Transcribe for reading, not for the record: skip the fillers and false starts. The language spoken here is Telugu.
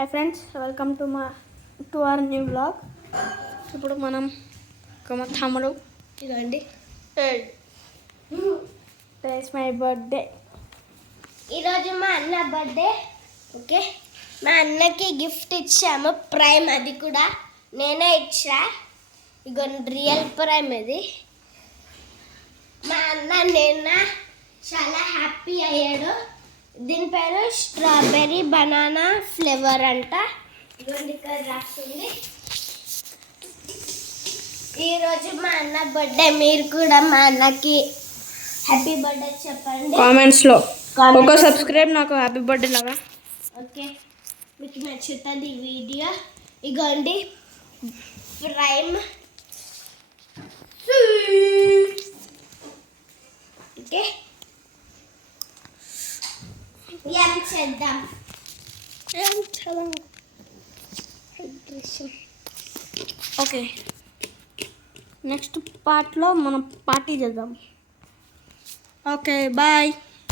Hi friends, welcome to our new blog. ఇప్పుడు మనం మా తమ్ముడు ఇదండి, ఇట్స్ మై బర్త్డే. ఈరోజు మా అన్న బర్త్డే. ఓకే, మా అన్నకి గిఫ్ట్ ఇచ్చాము, ప్రైమ్. అది కూడా నేనే ఇచ్చా. ఇగో రియల్ ప్రైమ్ ఇది. మా అన్న నిన్న చాలా హ్యాపీ అయ్యాడు. దీని పేరు స్ట్రాబెర్రీ బనానా ఫ్లేవర్ అంట. ఇదిగోండి ఇక్కడ రాస్తుంది. ఈరోజు మా అన్న బర్త్డే. మీరు కూడా మా అన్నకి హ్యాపీ బర్త్డే చెప్పండి కామెంట్స్లో. ఒక సబ్స్క్రైబ్ నాకు హ్యాపీ బర్త్డే లాగా. ఓకే, మీకు నచ్చుతుంది వీడియో. ఇగోండి ప్రైమ్. ఓకే, ఏం చేద్దాం? ఓకే, నెక్స్ట్ పార్ట్లో మనం పార్టీ చేద్దాం. Okay, bye.